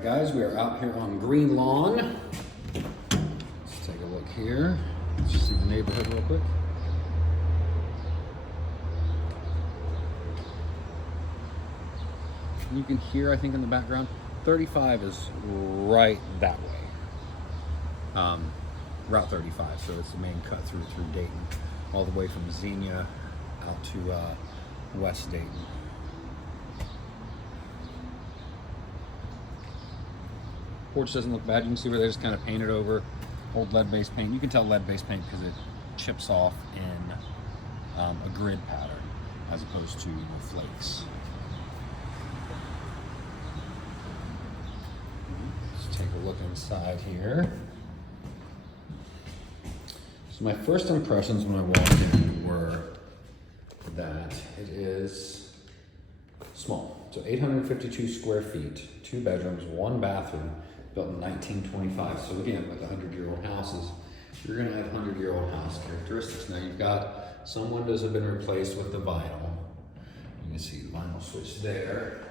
right, guys, we are out here on Greenlawn. Let's take a look here. Let's just see the neighborhood real quick. You can hear, I think, in the background, 35 is right that way. Route 35, so it's the main cut through Dayton, all the way from Xenia out to West Dayton. Porch doesn't look bad. You can see where they just kind of painted over old lead-based paint. You can tell lead-based paint because it chips off in a grid pattern as opposed to flakes. Let's take a look inside here. So my first impressions when I walked in were that it is small. So 852 square feet, 2 bedrooms, 1 bathroom, built in 1925. So again, like 100-year-old houses, you're gonna have 100-year-old house characteristics. Now you've got some windows have been replaced with the vinyl. You can see the vinyl switch there.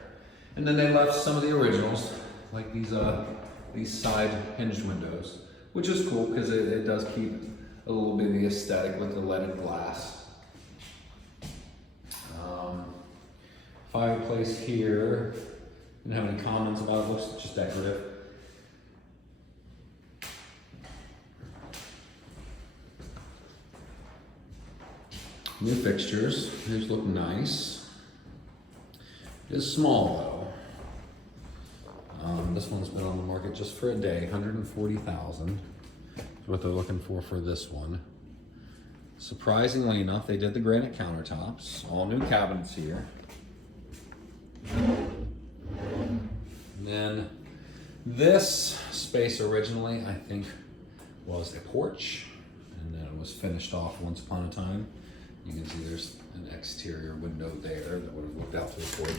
And then they left some of the originals, like these side hinged windows, which is cool because it does keep a little bit of the aesthetic with the leaded glass. Fireplace here. Didn't have any comments about it. Looks just decorative. New fixtures. These look nice. It is small though. This one's been on the market just for a day. $140,000 is what they're looking for this one. Surprisingly enough, they did the granite countertops. All new cabinets here. And then this space originally, I think, was a porch, and then it was finished off once upon a time. You can see there's an exterior window there that would have looked out through the porch.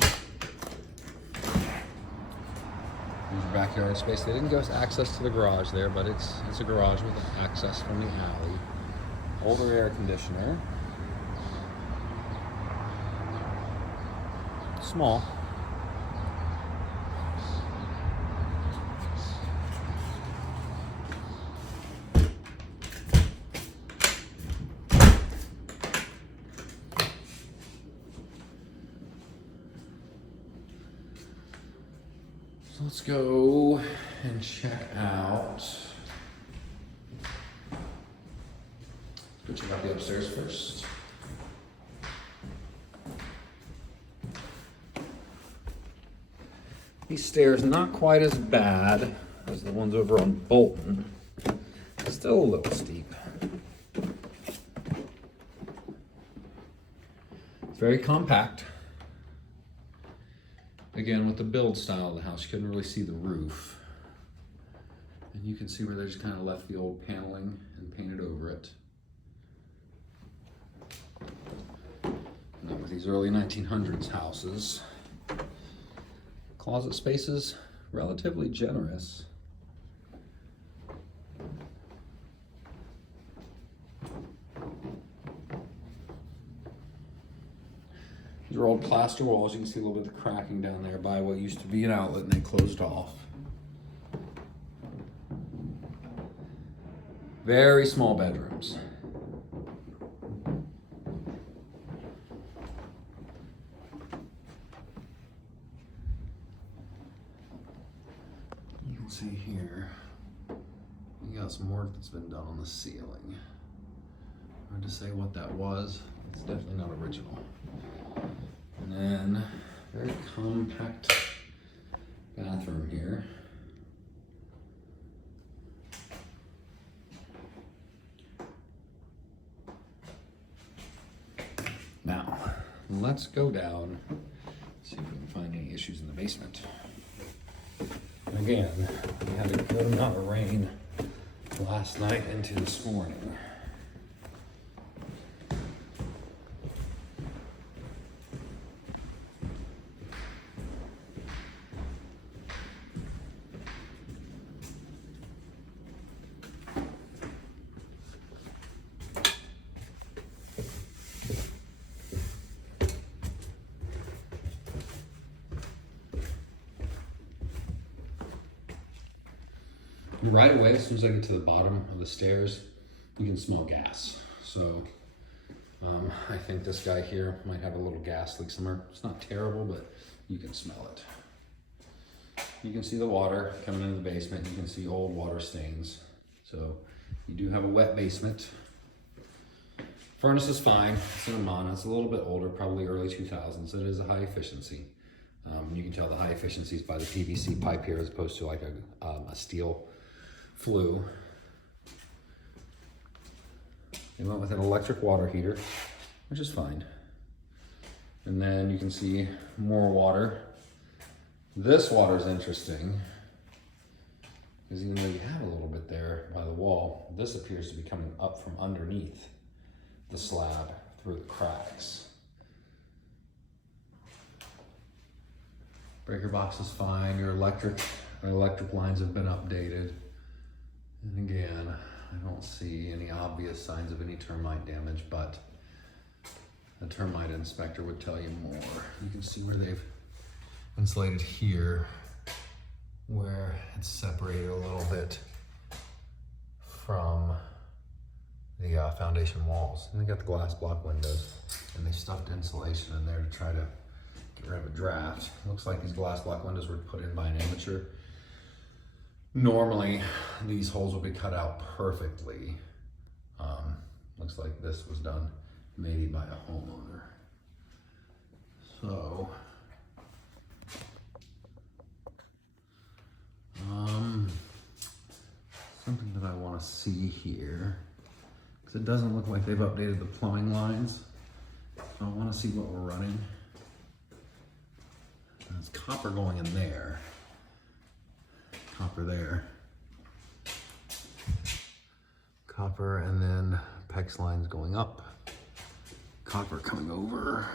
There's your backyard space. They didn't give us access to the garage there, but it's a garage with access from the alley. Older air conditioner. Small. So let's go and check out. Let's check out the upstairs first. These stairs not quite as bad as the ones over on Bolton. Still a little steep. It's very compact. Again, with the build style of the house, you couldn't really see the roof. And you can see where they just kind of left the old paneling and painted over it. Now with these early 1900s houses, closet space is relatively generous. These are old plaster walls. You can see a little bit of the cracking down there by what used to be an outlet and they closed off. Very small bedrooms. You can see here, you got some work that's been done on the ceiling. Hard to say what that was. It's definitely not original. And then, very compact bathroom here. Now, let's go down, see if we can find any issues in the basement. And again, we had a good amount of rain last night into this morning. right away, as soon as I get to the bottom of the stairs, you can smell gas. So I think this guy here might have a little gas leak somewhere. It's not terrible, but you can smell it. You can see the water coming into the basement. You can see old water stains. So you do have a wet basement. Furnace is fine. It's an Amana. It's a little bit older, probably early 2000s. It is a high efficiency. You can tell the high efficiencies by the PVC pipe here as opposed to like a steel flue. They went with an electric water heater, which is fine. And then you can see more water. This water is interesting because even though you have a little bit there by the wall, this appears to be coming up from underneath the slab through the cracks. Breaker box is fine. Your electric lines have been updated. And again, I don't see any obvious signs of any termite damage, but a termite inspector would tell you more. You can see where they've insulated here, where it's separated a little bit from the foundation walls. And they got the glass block windows, and they stuffed insulation in there to try to get rid of a draft. Looks like these glass block windows were put in by an amateur. Normally, these holes will be cut out perfectly. Looks like this was done maybe by a homeowner. So, something that I want to see here, because it doesn't look like they've updated the plumbing lines. So I want to see what we're running. There's copper going in there. Copper there. Copper, and then PEX lines going up. Copper coming over.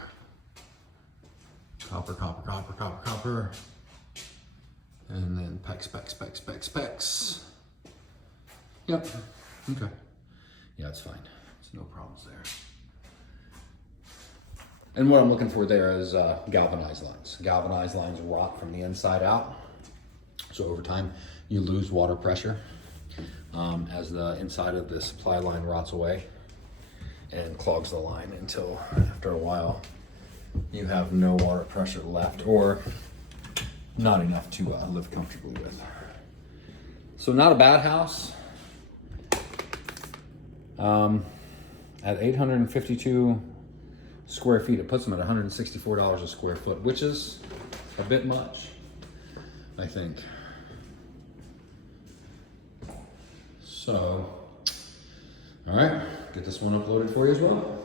Copper, copper, copper, copper, copper. And then PEX, PEX, PEX, PEX, PEX. Yep, okay. Yeah, it's fine. There's no problems there. And what I'm looking for there is galvanized lines. Galvanized lines rot from the inside out. So over time, you lose water pressure as the inside of the supply line rots away and clogs the line until after a while, you have no water pressure left, or not enough to live comfortably with. So not a bad house. At 852 square feet, it puts them at $164 a square foot, which is a bit much, I think. So, all right, get this one uploaded for you as well.